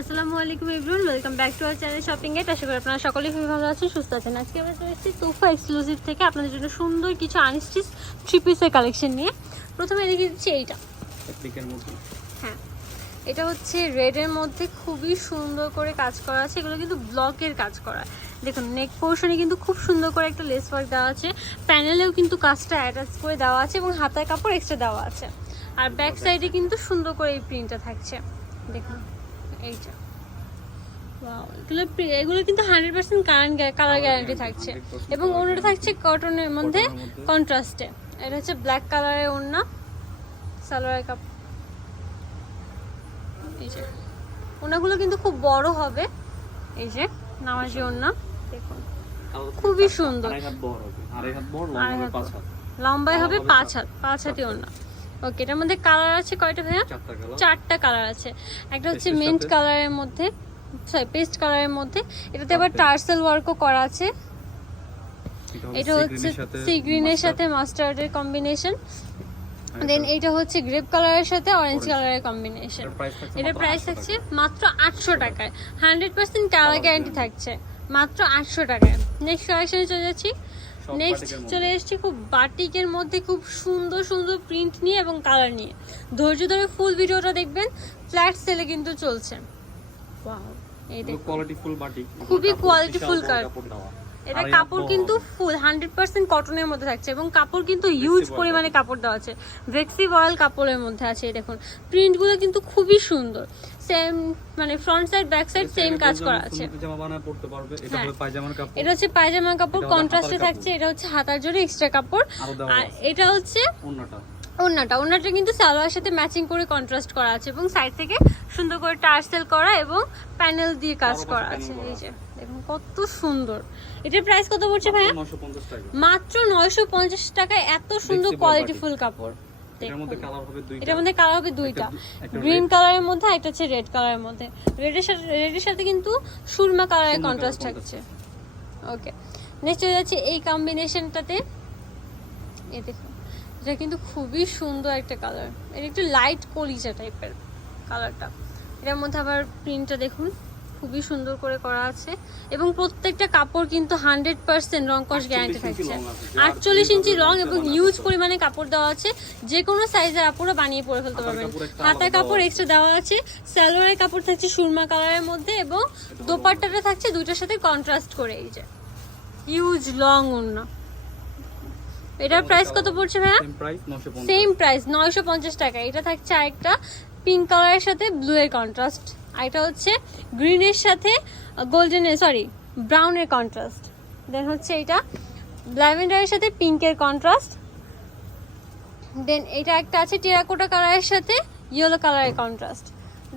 আসসালামু আলাইকুম everyone welcome back to our channel shopping gate আশা করি আপনারা সকলেই খুবই ভালো আছেন সুস্থ আছেন। আজকে আমরা চলে এসেছি তোফা এক্সক্লুসিভ থেকে আপনাদের জন্য সুন্দর কিছু আনস্টিচ থ্রি পিসের কালেকশন নিয়ে। প্রথমে দেখিয়ে দিচ্ছি এইটা। হ্যাঁ এটা হচ্ছে রেডের মধ্যে খুবই সুন্দর করে কাজ করা আছে। এগুলো কিন্তু ব্লকের কাজ করা। দেখুন নেক পোর্শনে কিন্তু খুব সুন্দর করে একটা লেস ওয়ার্ক দেওয়া আছে। প্যানেলেও কিন্তু কাজটা অ্যাটাচ করে দেওয়া আছে এবং হাতায় কাপড় এক্সট্রা দেওয়া আছে। আর ব্যাক সাইডে কিন্তু সুন্দর করে এই প্রিন্টটা থাকছে। দেখুন। এইটা। Wow, এগুলো এগুলো কিন্তু হান্ড্রেড পার্সেন্ট কালার গ্যারান্টি থাকছে। এবং ওনাটা থাকছে কটনের মধ্যে। কন্ট্রাস্টে এটা হচ্ছে ব্ল্যাক কালারের ওড়না সালোয়ার কাপ। এই যে ওনাগুলো কিন্তু খুব বড় হবে। এই যে নামাজি ওড়না দেখুন। খুবই সুন্দর। আড়াই হাত বড় লম্বায় হবে পাঁচ হাত পাঁচ হাতি। ওড়না। ওকে এটার মধ্যে কালার আছে কয়টা ভাইয়া? চারটা কালার আছে। একটা হচ্ছে মিন্ট কালারের মধ্যে সরি পেস্ট কালারের মধ্যে। এটাতে আবার টার্সেল ওয়ার্কও করা আছে। এটা হচ্ছে সি গ্রিনের সাথে মাস্টার্ডের কম্বিনেশন দেন এটা হচ্ছে গ্রেপ কালারের সাথে অরেঞ্জ কালারের কম্বিনেশন এটার প্রাইস থাকছে মাত্র আটশো টাকায়। হান্ড্রেড পার্সেন্ট কালার গ্যারান্টি থাকছে। মাত্র আটশো টাকায়। নেক্সট কালেকশনে চলে যাচ্ছি। নেক্সট চলে এসেছি খুব বাটিকের মধ্যে খুব সুন্দর সুন্দর প্রিন্ট নিয়ে এবং কালার নিয়ে। ধৈর্য ধরে ফুল ভিডিওটা দেখবেন ফ্ল্যাট সেলে কিন্তু চলছে। Wow, এই দেখুন। কোয়ালিটি ফুল বাটিক খুবই কাপড় ফুল বিশাল এটা কাপড় কিন্তু ফুল হান্ড্রেড পার্সেন্ট কটনের মধ্যে থাকছে এবং কাপড় কিন্তু হিউজ পরিমাণে কাপড় দেওয়া আছে। ভেক্সি বয়েল কাপড়ের মধ্যে আছে দেখুন। প্রিন্টগুলো কিন্তু খুবই সুন্দর। সেম মানে front side back side same কাজ করা আছে। সুন্নতি বানায় পড়তে পারবে। এটা হ্যাঁ। এটা হচ্ছে পায়জামা কাপড় কন্ট্রাস্টে থাকছে এটা হচ্ছে হাতার জন্য এক্সট্রা কাপড়। আর এটা হচ্ছে অন্যটা ওড়নাটা ওড়নাটা কিন্তু সালোয়ার সাথে ম্যাচিং করে কন্ট্রাস্ট করা আছে এবং সাইড থেকে সুন্দর করে টার্সেল করা এবং প্যানেল দিয়ে কাজ করা আছে। এই যে দেখুন কত সুন্দর। এটার প্রাইস কত পড়ছে ভাইয়া? মাত্র নয়শো পঞ্চাশ টাকায় এত সুন্দর কোয়ালিটি ফুল কাপড়। এটার। মধ্যে কালার হবে দুইটা। গ্রিন কালারের মধ্যে আর একটা হচ্ছে রেড কালারের মধ্যে। রেডের সাথে রেডের সাথে কিন্তু সুরমা কালারের কন্ট্রাস্ট থাকছে। ওকে নেক্সট চলে যাচ্ছে এই কম্বিনেশনটাতে এই দেখুন। এটা কিন্তু খুবই সুন্দর একটা কালার এটা একটু লাইট কলিজা টাইপের কালারটা এটার মধ্যে আবার প্রিন্টটা দেখুন খুবই সুন্দর করে করা আছে। এবং প্রত্যেকটা কাপড় কিন্তু হান্ড্রেড পার্সেন্ট রং কস গ্যারান্টি থাকছে। আটচল্লিশ ইঞ্চি রং এবং হিউজ পরিমাণে কাপড় দেওয়া আছে। যে কোনো সাইজের আপুরা বানিয়ে পরে ফেলতে পারবেন। হাতা কাপড় এক্সট্রা দেওয়া আছে। সালোয়ারের কাপড় থাকছে সুরমা কালারের মধ্যে এবং দোপাট্টাটা থাকছে দুইটার সাথে কন্ট্রাস্ট করে এই যে। হিউজ লং ওড়না এটার প্রাইস কত পড়ছে ভাইয়া? সেম প্রাইস 950 সেম প্রাইস নয়শো পঞ্চাশ টাকা। এটা থাকছে আরেকটা পিঙ্ক কালারের সাথে ব্লু এর কন্ট্রাস্ট আর এটা হচ্ছে গ্রিনের সাথে গোল্ডেন সরি ব্রাউনের কন্ট্রাস্ট দেন হচ্ছে এটা ল্যাভেন্ডারের সাথে পিঙ্কের কন্ট্রাস্ট দেন এটা একটা আছে টেরাকোটা কালারের সাথে ইয়েলো কালারের কন্ট্রাস্ট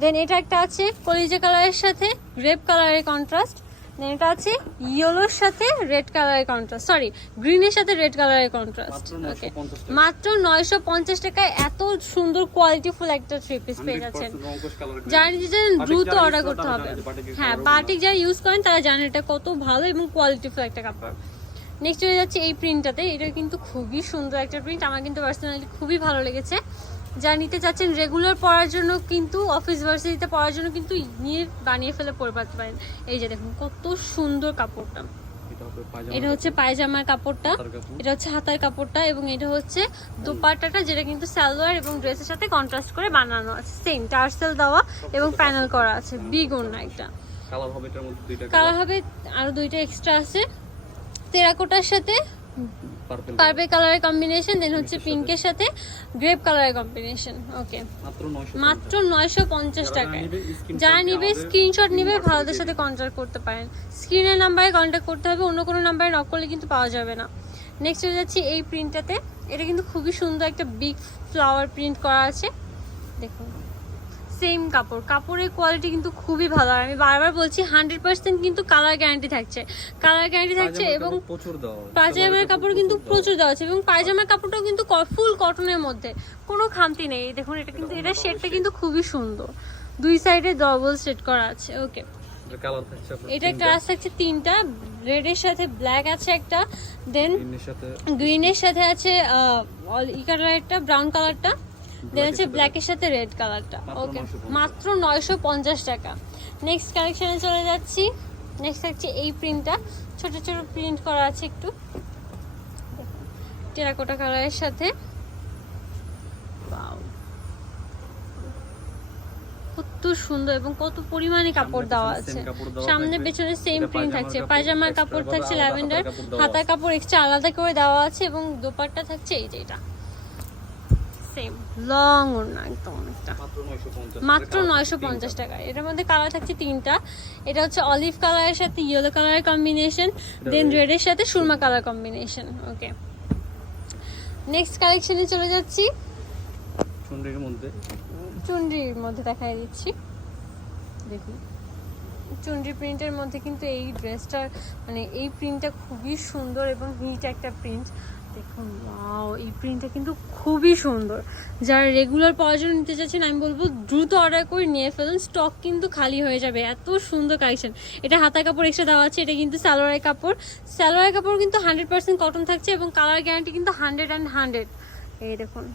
দেন এটা একটা আছে কলিজা কালারের সাথে গ্রেপ কালারের কন্ট্রাস্ট দেন এটা আছে ইয়েলোর সাথে রেড কালারের কন্ট্রাস্ট সরি গ্রিনের সাথে রেড কালারের কন্ট্রাস্ট ওকে মাত্র নয়শো পঞ্চাশ টাকায় এত সুন্দর কোয়ালিটিফুল একটা থ্রি পিস পেয়ে যাচ্ছেন। 100% রঙ্কশ যারা নিজেদের দ্রুত অর্ডার করতে হবে। জানে হ্যাঁ বাটিক যারা ইউজ করেন তারা জানেন এটা কত ভালো এবং কোয়ালিটিফুল একটা কাপড়। নেক্সট হয়ে যাচ্ছে এই প্রিন্টটাতে এটা কিন্তু খুবই সুন্দর একটা প্রিন্ট আমার কিন্তু পার্সোনালি খুবই ভালো লেগেছে। যারা নিতে চাচ্ছেন রেগুলার পরার জন্য কিন্তু অফিস ভার্সিটিতে পরার জন্য কিন্তু নিয়ে বানিয়ে ফেলে পরে পারতে পারেন এই যে দেখুন কত সুন্দর কাপড়টা। এটা হচ্ছে পায়জামার কাপড়টা এটা হচ্ছে হাতার কাপড়টা এবং এটা হচ্ছে দোপাট্টাটা যেটা কিন্তু সালোয়ার এবং ড্রেসের সাথে কন্ট্রাস্ট করে বানানো আছে। সেম টার্সেল দেওয়া এবং প্যানেল করা আছে বিগ ওড়না একটা। কালার হবে আরও দুইটা এক্সট্রা আছে। তেরাকোটার সাথে পার্পল কালারের কম্বিনেশন দেন হচ্ছে। পিঙ্কের সাথে? গ্রেপ কালারের কম্বিনেশন ওকে মাত্র 900 মাত্র নয়শো পঞ্চাশ যারা টাকায়। নিবে, যারা দিয়ে নিবে স্ক্রিনশট নিবে ভারতের সাথে। কন্ট্যাক্ট করতে পারেন। স্ক্রিনের নাম্বারে কন্ট্যাক্ট করতে হবে অন্য কোনো নাম্বারে নক করলে কিন্তু পাওয়া যাবে না। নেক্সট হয়ে যাচ্ছি এই প্রিন্টটাতে এটা কিন্তু খুবই সুন্দর একটা বিগ ফ্লাওয়ার প্রিন্ট করা আছে। দেখুন। সেম কাপড়। কাপড়ের কোয়ালিটি কিন্তু খুবই ভালো। আর আমি বারবার বলছি হান্ড্রেড পার্সেন্ট কিন্তু কালার গ্যারান্টি থাকছে। কালার গ্যারান্টি থাকছে এবং প্রচুর। পায়জামার কাপড় কিন্তু প্রচুর দেওয়া আছে এবং পায়জামার কাপড়টাও কিন্তু ফুল কটনের মধ্যে। কোনো খামতি নেই। দেখুন এটা কিন্তু এটা শেডটা কিন্তু খুবই সুন্দর। দুই সাইডে ডবল সেট করা আছে। ওকে। এটা কালার থাকছে তিনটা। তিনটা। রেডের সাথে ব্ল্যাক আছে একটা। দেন গ্রিনের সাথে সাথে আছে ই কালারটা ব্রাউন কালারটা দেন সাথে। ব্ল্যাকের সাথে রেড কালারটা ওকে মাত্র নয়শো পঞ্চাশ টাকা। নেক্সট কালেকশনে চলে যাচ্ছি। নেক্সট থাকছে এই প্রিন্টটা ছোট ছোট প্রিন্ট করা আছে একটু। টেরাকোটা কালারের সাথে. কত সুন্দর এবং কত পরিমাণে কাপড় দেওয়া আছে। সামনে পেছনে সেম প্রিন্ট থাকছে। পায়জামার কাপড় থাকছে ল্যাভেন্ডার হাতার কাপড় এক্সট্রা আলাদা করে দেওয়া আছে এবং দোপাট্টা থাকছে এই যে এটা। সেম লং ওড়না একদম মাত্র নয়শো পঞ্চাশ টাকা। এটার মধ্যে কালার থাকছে তিনটা। এটা হচ্ছে অলিভ কালারের সাথে ইয়েলো কালারের কম্বিনেশন দেন রেডের সাথে সুরমা কালার কম্বিনেশন ওকে নেক্সট কালেকশনে চলে যাচ্ছি। চুনরির মধ্যে। চুনরির মধ্যে দেখাই দিচ্ছি। দেখুন চুনরি প্রিন্টের মধ্যে কিন্তু এই ড্রেসটার মানে এই প্রিন্টটা খুবই সুন্দর এবং হিট একটা প্রিন্ট দেখুন ওয়াও এই প্রিন্টটা কিন্তু খুবই সুন্দর। যারা রেগুলার পাওয়ার জন্য নিতে চাচ্ছেন আমি বলব দ্রুত অর্ডার করে নিয়ে ফেলুন। স্টক কিন্তু খালি হয়ে যাবে। এত সুন্দর কালেকশন এটা হাতা কাপড় এক্সট্রা দেওয়া আছে এটা কিন্তু সালোয়ারের কাপড়। সালোয়ারের কাপড় কিন্তু হান্ড্রেড পার্সেন্ট কটন থাকছে এবং কালার গ্যারান্টি কিন্তু হান্ড্রেড অ্যান্ড হান্ড্রেড এই দেখুন।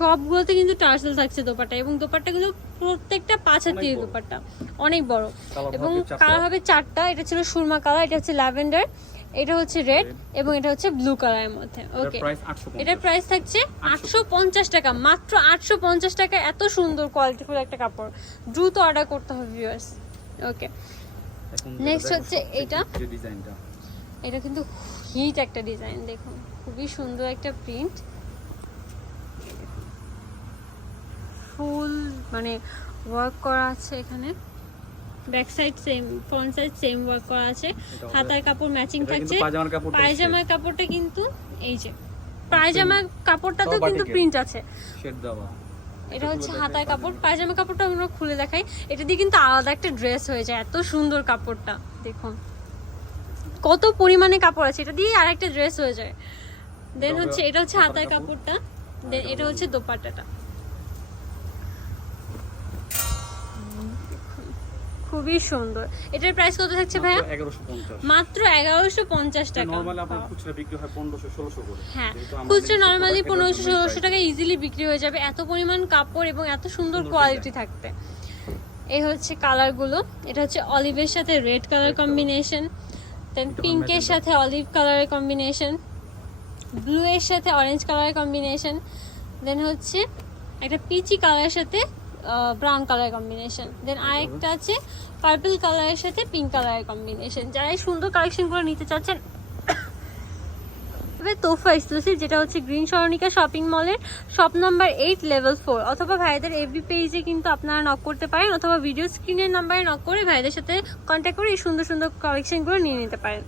সবগুলোতে কিন্তু টার্সেল থাকছে দোপাট্টা এবং দোপাট্টাগুলো প্রত্যেকটা পাঁচ হাত দিয়ে বড়। দোপাট্টা। অনেক বড়। এবং কালার হবে চারটা। এটা ছিল সুরমা কালার এটা হচ্ছে ল্যাভেন্ডার এটা হচ্ছে রেড এবং এটা হচ্ছে ব্লু কালারের মধ্যে। ওকে প্রাইস 850 এটার প্রাইস থাকছে আটশো পঞ্চাশ টাকা মাত্র আটশো পঞ্চাশ টাকা এত সুন্দর কোয়ালিটিফুল একটা কাপড়। দ্রুত অর্ডার করতে হবে ভিউয়ার্স ওকে দেখো হচ্ছে ডিজাইনটা। এটা কিন্তু হিট একটা ডিজাইন দেখুন। খুবই সুন্দর একটা প্রিন্ট ফুল মানে ওয়ার্ক করা আছে এখানে। Back side same front side same work করা আছে। হাতার কাপড় ম্যাচিং থাকছে। পায়জামার কাপড়টা কিন্তু এই যে পায়জামার কাপড়টাতেও কিন্তু প্রিন্ট আছে। এটা হচ্ছে হাতার কাপড়। পায়জামা কাপড়টা আমরা খুলে দেখাই। এটা দিয়ে কিন্তু আলাদা একটা ড্রেস হয়ে যায়। এত সুন্দর কাপড়টা দেখুন। কত পরিমাণে কাপড় আছে। এটা দিয়ে আরেকটা ড্রেস হয়ে যায়। দেন হচ্ছে এটা হচ্ছে হাতার হাতার কাপড়টা। দেন এটা হচ্ছে দোপাট্টাটা। খুবই সুন্দর। এটার প্রাইস কত থাকছে ভাইয়া? মাত্র এগারোশো পঞ্চাশ টাকা। হয় 1500 1600 করে। হ্যাঁ যেহেতু আমাদের খুচরা নর্মালি পনেরোশো ষোলোশো টাকা ইজিলি বিক্রি হয়ে যাবে। এত পরিমাণ কাপড় এবং এত সুন্দর কোয়ালিটি থাকতে। এই হচ্ছে কালারগুলো এটা হচ্ছে অলিভের সাথে রেড কালার কম্বিনেশন দেন পিঙ্কের সাথে অলিভ কালারের কম্বিনেশন ব্লু এর সাথে অরেঞ্জ কালারের কম্বিনেশন দেন হচ্ছে একটা পিচি কালারের সাথে ব্রাউন কালার কম্বিনেশন দেন আরেকটা আছে পার্পল কালারের সাথে পিঙ্ক কালারের কম্বিনেশন যারা এই সুন্দর কালেকশনগুলো নিতে চাচ্ছেন তোফা এক্সক্লুসিভ যেটা হচ্ছে গ্রিন সরণিকা শপিং মলের shop number eight level four অথবা ভাইদের এফবি পেজে কিন্তু আপনারা নক করতে পারেন, অথবা ভিডিও স্ক্রিনের নাম্বারে নক করে ভাইদের সাথে কন্ট্যাক্ট করে এই সুন্দর সুন্দর কালেকশনগুলো নিয়ে নিতে পারেন।